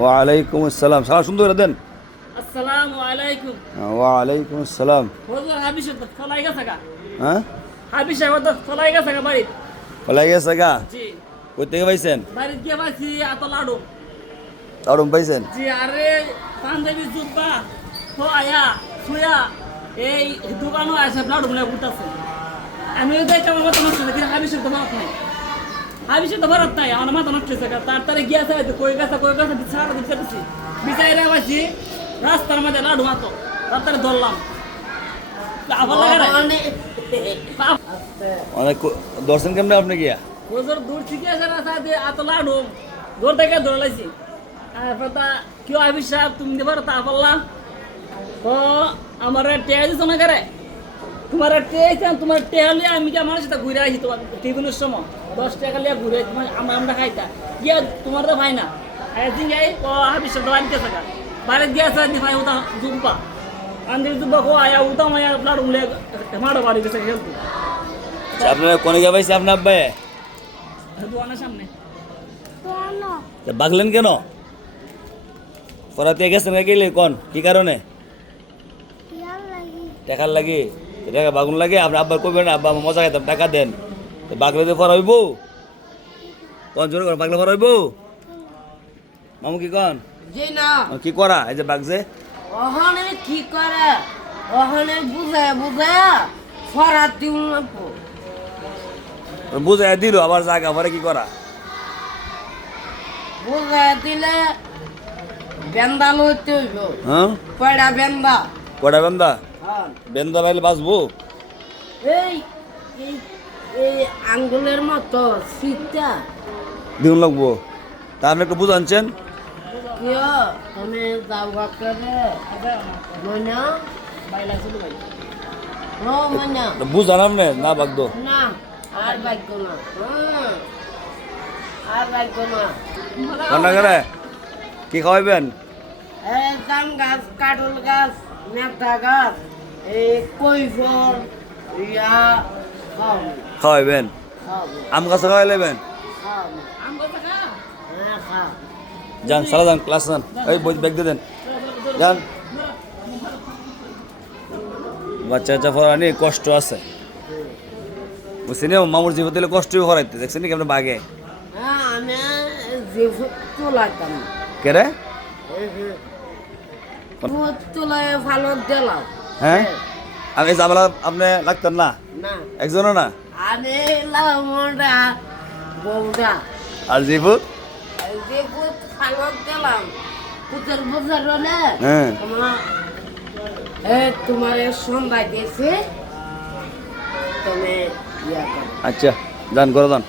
ওয়ালাইকুম আসসালাম। সালা সুন্দর করে দেন। আসসালামু আলাইকুম। ওয়ালাইকুম আসসালাম। হুজুর হাবিস তো ফলাই গেছে গা। হ্যাঁ? হাবিস সাহেব তো ফলাই গেছে গা বাড়ি পালাই গেছে গা? জি। কই থেকে পাইছেন? বাড়িতে গিয়ে পাইছি এত লাডু। আরম পাইছেন? জি আরে পাঞ্জাবি জুব্বা তো আয়া সুয়া এই দোকানও আছে লাডু মনে ঘুরতেছে। আমি তো এটা আমার নষ্ট হয়েছে কিন্তু হাবিসের তো ভারত নাই হাবিসের তো ভারত নাই আমার মাথা নষ্ট হয়েছে তার তারে গিয়েছে কই গেছে কই গেছে বিচার বিচারছি বিচারে পাইছি রাস্তার মধ্যে লাডু মাতো তাড়াতাড়ি ধরলাম। অনেক দর্শন কেমন আপনি গিয়া? হুজুর দূর থেকে আসে না সাথে এত লাডু দূর থেকে ধরলাইছি তারপর তা কেউ আবি সাহেব তুমি দিবার তা বললাম তো আমার টেয়া দিছো না করে তোমার টেয়া তোমার টেয়া লিয়ে আমি কি আমার সাথে ঘুরে আসি তোমার টিফিনের সময় দশ টাকা লিয়ে ঘুরে তোমার আমরা আমরা খাইতা। গিয়া তোমার তো ভাই না। একদিন যাই ও সাহেব বাড়ি গেছে গা। বাড়ি গিয়েছে নি ভাই উঠা জুম্পা। আন্দি জুম্পা কো আয়া উঠা মায়া লাডু লিয়ে মারো বাড়ি গেছে খেলতে। আপনার কোনে গিয়া পাইছে আপনার আব্বাই? দোকানের সামনে। তা বাগলেন কেন? পড়াতে গেছেন গেলে কোন? কি কারণে? টাকার লাগে? টাকা বাগুন লাগে আপনার আব্বার কইবেন আব্বা আমার মজা খাইতাম টাকা দেন। বাগলে দিয়ে ফরা হইব কোন জোর করে বাগলে ফরা হইব মামু কি কন? জি না। কি করা? এই যে বাগছে। ওখানে কি করে? ওখানে বুঝে বুঝে ফরাত দিউ না পো। দিল আবার জায়গা পরে কি করা? বুঝে দিলে বেন্দা লইতে হইব। হ্যাঁ? কয়টা বেন্দা? কটা বেন্দা? হ্যাঁ। বেন্দা পাইলে বাঁচবো? এই এই আঙ্গুলের মতো সিটটা দিন লাগবো। তা আপনি একটু ও ময়না বুঝান আপনি না আর ভাগ্য না। হ্যাঁ। আর ভাগ্য না। কন্যা করে কি খাওয়াইবেন? এই জাম গাছ কাটল গাছ। নেতা গাছ এই ইয়া আম গাছে খাওয়াই লেবেন হ্যাঁ যান সারা যান ক্লাস যান। এই বই ব্যাগ দিয়ে দেন। যান। বাচ্চা বাচ্চা ফরানি কষ্ট আছে। বুঝছি নি মামুর জীবন দিলে কষ্টই ফরাইতে দেখছেন নি কেমন বাগে। হ্যাঁ হ্যাঁ? আমি এই জামেলা আপনি লাগতেন না? না। একজনও না? আমি আর হলে হ্যাঁ। তোমার সন্ধ্যা দিয়েছে আচ্ছা যান করে যান।